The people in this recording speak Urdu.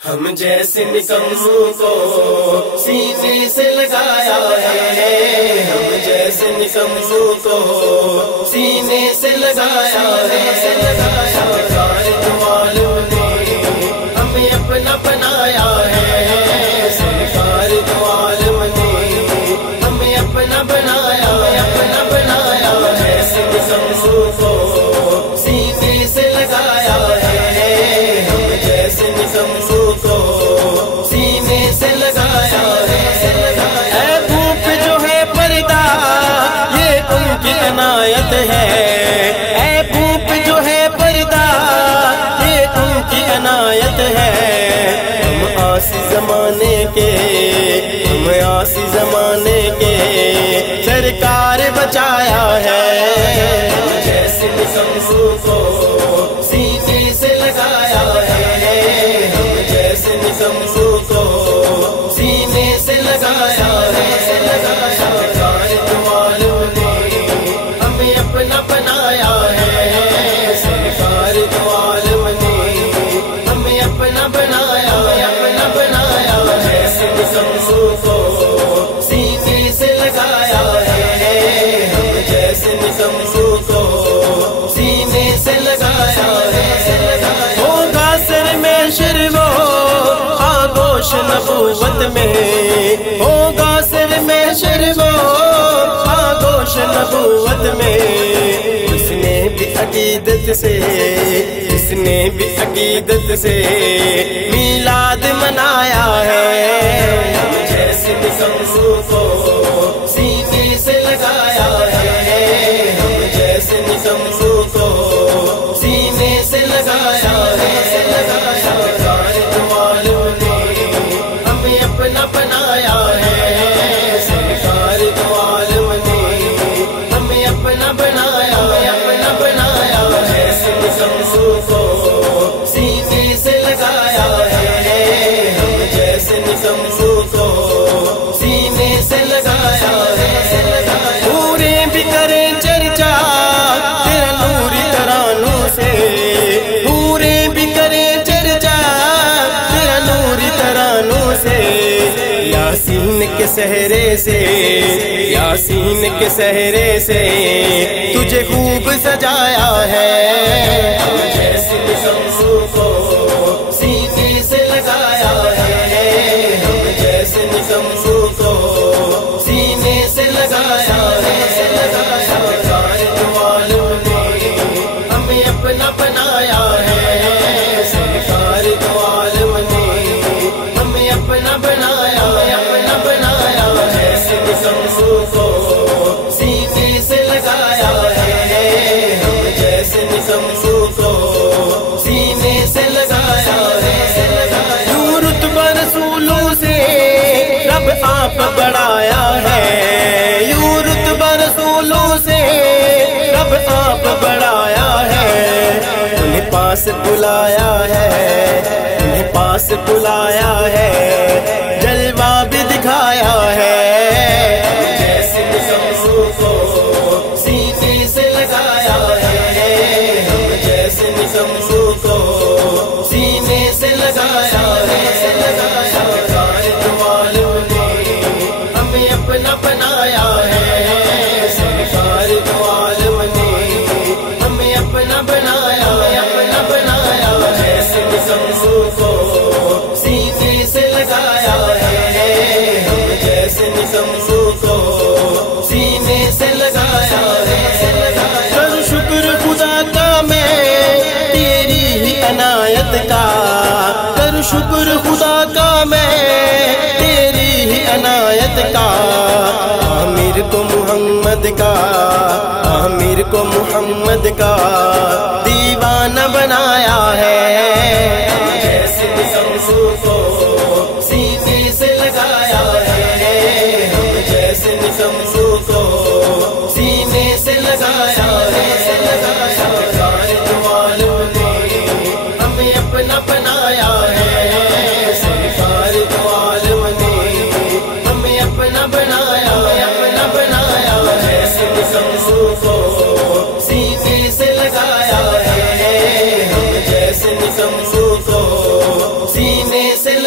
ہم جیسے نکموں کو سینے سے لگایا ہے، ہم جیسے نکموں کو سینے سے لگایا ہے، سرکار دو عالم نے ہمیں اپنا بنایا ہے، سرکار دو عالم نے ہمیں اپنا بنایا ہے، جیسے نکموں کو سینے سے لگایا ہے، ہم جیسے نکموں سینے سے لگایا ہے، اے بھوپ جو ہے پردہ یہ ان کی عنایت ہے، اے بھوپ جو ہے پردہ یہ ان کی عنایت ہے، ہم آسی زمانے کے سرکار بچایا ہے، جیسے نکموں کو سینے سے لگایا ہے، جیسے نکموں کو سینے سے لگایا ہے، سرکار دو عالم نے ہمیں اپنا بنایا ہے، سرکار دو عالم نے ہمیں اپنا بنایا ہے، جیسے نکموں کو سینے سے لگایا ہے، ہم جیسے نکموں کو سینے سے لگایا ہے، ہوگا سر میں شرو آغوش نبوت میں، ہوگا سر میں شرو آغوش نبوت میں، اس نے بھی عقیدت سے میلاد منایا ہے، جیسے نکموں کو سینے سے لگایا ہے، ہم جیسے نکموں کو سینے سے لگایا ہے، سرکار دو عالم نے ہمیں اپنا بنایا ہے، سرکار دو عالم نے ہمیں اپنا بنایا ہے، جیسے نکموں کو سینے سے لگایا ہے، ہم جیسے نکموں کو سینے سے لگایا ہے، پورے بھی کریں چرچا تیرا نور ترانوں سے، پورے بھی کریں چرچا تیرا نور ترانوں سے، یاسین کے سہرے سے تجھے خوب سجایا ہے، جیسے نکموں کو سینے سے لگایا ہے، ہم جیسے نکموں کو سینے سے لگایا ہے، سرکار دو عالم نے ہمیں اپنا بنایا ہے، سرکار دو عالم نے ہمیں اپنا بنایا ہے، جیسے نکموں کو سینے سے لگایا ہے، ہم جیسے نکموں کو سینے سے لگایا ہے، یوں رتبہ رسولوں سے رب آپ بڑھایا ہے، یوں رتبہ رسولوں سے رب آپ بڑھایا ہے، انہیں پاس بلایا ہے، جلوہ بھی دکھایا ہے، جیسے نکموں کو سینے سے لگایا ہے، ہم جیسے نکموں کو سینے سے لگایا ہے، سرکار دو عالم نے ہمیں اپنا بنایا ہے، سرکار دو عالم نے ہمیں اپنا بنایا ہے، جیسے نکموں کو سینے سے لگایا ہے، ہم جیسے نکموں کو سینے سے لگایا ہے، کر شکر خدا کا میں تیری ہی عنایت کا، کر شکر خدا کا میں تیری ہی عنایت کا، عامر کو محمد کا دیوانہ بنایا ہے، جیسے نکموں کو سینے سے لگایا ہے، ہم جیسے نکموں کو سینے سے لگایا ہے، سرکار دو عالم نے ہمیں اپنا بنایا ہے، سرکار دو عالم نے ہمیں اپنا بنایا ہے، جیسے نکموں کو سینے سے لگایا